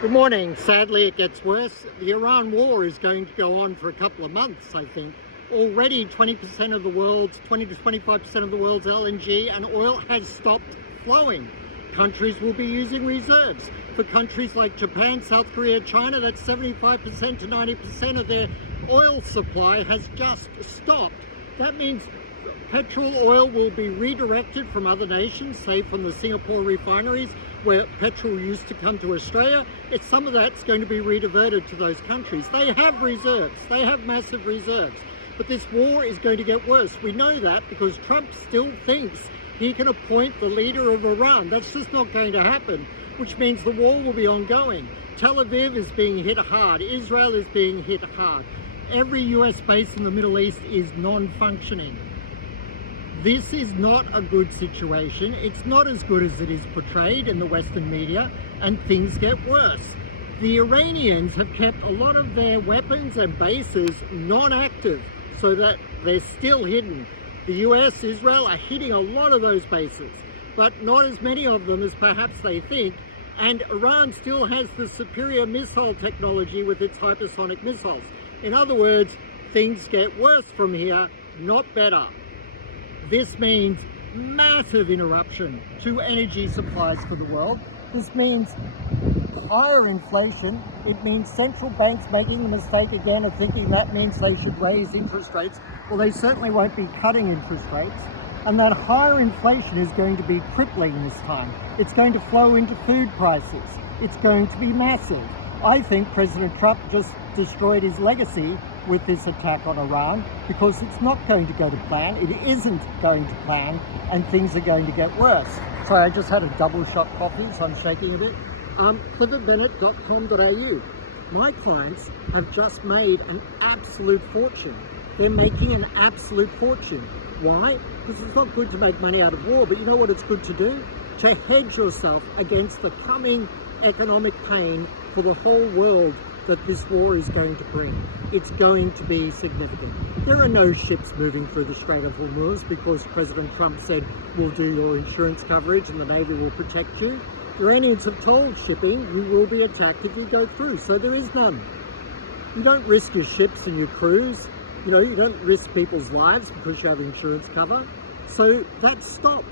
Good morning. Sadly, it gets worse. The Iran war is going to go on for a couple of months, I think. Already 20% of the world's, 20 to 25% of the world's LNG and oil has stopped flowing. Countries will be using reserves. For countries like Japan, South Korea, China, that's 75% to 90% of their oil supply has just stopped. That means petrol oil will be redirected from other nations, say from the Singapore refineries, where petrol used to come to Australia. Some of that's going to be rediverted to those countries. They have reserves. They have massive reserves. But this war is going to get worse. We know that because Trump still thinks he can appoint the leader of Iran. That's just not going to happen, which means the war will be ongoing. Tel Aviv is being hit hard. Israel is being hit hard. Every US base in the Middle East is non-functioning. This is not a good situation. It's not as good as it is portrayed in the Western media, and things get worse. The Iranians have kept a lot of their weapons and bases non-active so that they're still hidden. The US, Israel are hitting a lot of those bases, but not as many of them as perhaps they think. And Iran still has the superior missile technology with its hypersonic missiles. In other words, things get worse from here, not better. This means massive interruption to energy supplies for the world. This means higher inflation. It means central banks making the mistake again of thinking that means they should raise interest rates. Well, they certainly won't be cutting interest rates. And that higher inflation is going to be crippling this time. It's going to flow into food prices. It's going to be massive. I think President Trump just destroyed his legacy with this attack on Iran because it's not going to go to plan. It isn't going to plan, and things are going to get worse. Sorry, I just had a double shot coffee, so I'm shaking a bit. cliffordbennett.com.au. My clients have just made an absolute fortune. They're making an absolute fortune. Why? Because it's not good to make money out of war, but you know what it's good to do? To hedge yourself against the coming economic pain for the whole world that this war is going to bring. It's going to be significant. There are no ships moving through the Strait of Hormuz because President Trump said, we'll do your insurance coverage and the Navy will protect you. Iranians have told shipping, you will be attacked if you go through, so there is none. You don't risk your ships and your crews. You don't risk people's lives because you have insurance cover. So that's stopped.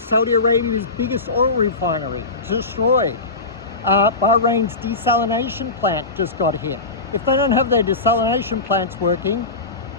Saudi Arabia's biggest oil refinery destroyed. Bahrain's desalination plant just got hit. If they don't have their desalination plants working,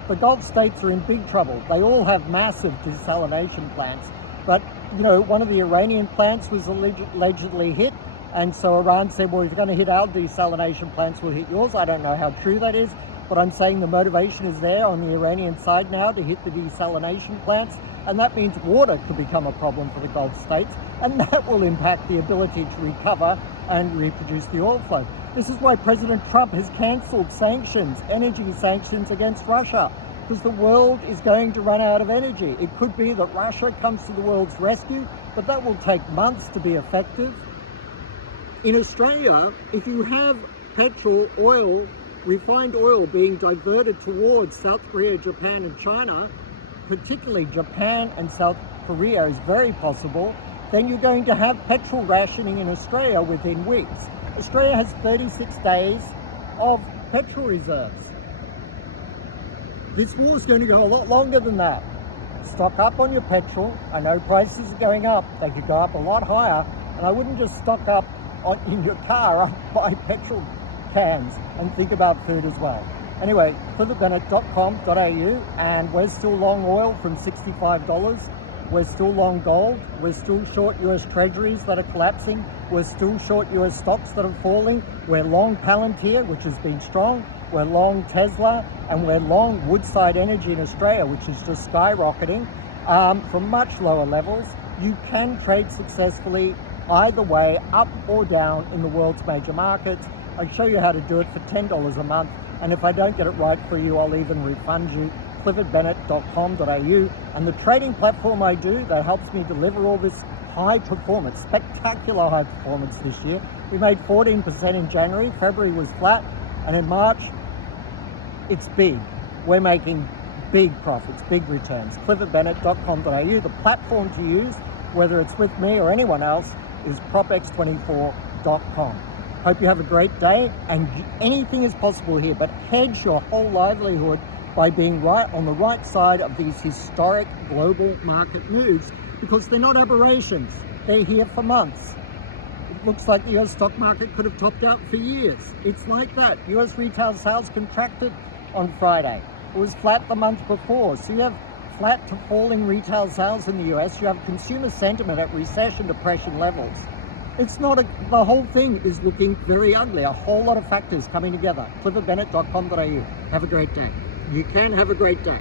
the Gulf states are in big trouble. They all have massive desalination plants. But, one of the Iranian plants was allegedly hit. And so Iran said, well, if you're going to hit our desalination plants, we'll hit yours. I don't know how true that is, but I'm saying the motivation is there on the Iranian side now to hit the desalination plants. And that means water could become a problem for the Gulf states, and that will impact the ability to recover and reproduce the oil flow. This is why President Trump has cancelled sanctions, energy sanctions against Russia, because the world is going to run out of energy. It could be that Russia comes to the world's rescue, but that will take months to be effective. In Australia, if you have petrol, oil, refined oil being diverted towards South Korea, Japan and China, particularly Japan and South Korea is very possible, then you're going to have petrol rationing in Australia within weeks. Australia has 36 days of petrol reserves. This war is going to go a lot longer than that. Stock up on your petrol. I know prices are going up. They could go up a lot higher. And I wouldn't just stock up in your car, I'd buy petrol cans and think about food as well. Anyway, cliffordbennett.com.au, and we're still long oil from $65. We're still long gold. We're still short US treasuries that are collapsing. We're still short US stocks that are falling. We're long Palantir, which has been strong. We're long Tesla, and we're long Woodside Energy in Australia, which is just skyrocketing from much lower levels. You can trade successfully either way, up or down in the world's major markets. I show you how to do it for $10 a month. And if I don't get it right for you, I'll even refund you. cliffordbennett.com.au. And the trading platform I do that helps me deliver all this high performance, spectacular high performance this year. We made 14% in January, February was flat, and in March, it's big. We're making big profits, big returns. cliffordbennett.com.au. The platform to use, whether it's with me or anyone else, is propx24.com. Hope you have a great day, and anything is possible here, but hedge your whole livelihood by being right on the right side of these historic global market moves, because they're not aberrations. They're here for months. It looks like the US stock market could have topped out for years. It's like that. US retail sales contracted on Friday. It was flat the month before. So you have flat to falling retail sales in the US. You have consumer sentiment at recession depression levels. It's not the whole thing is looking very ugly. A whole lot of factors coming together. cliffordbennett.com.au. Have a great day. You can have a great day.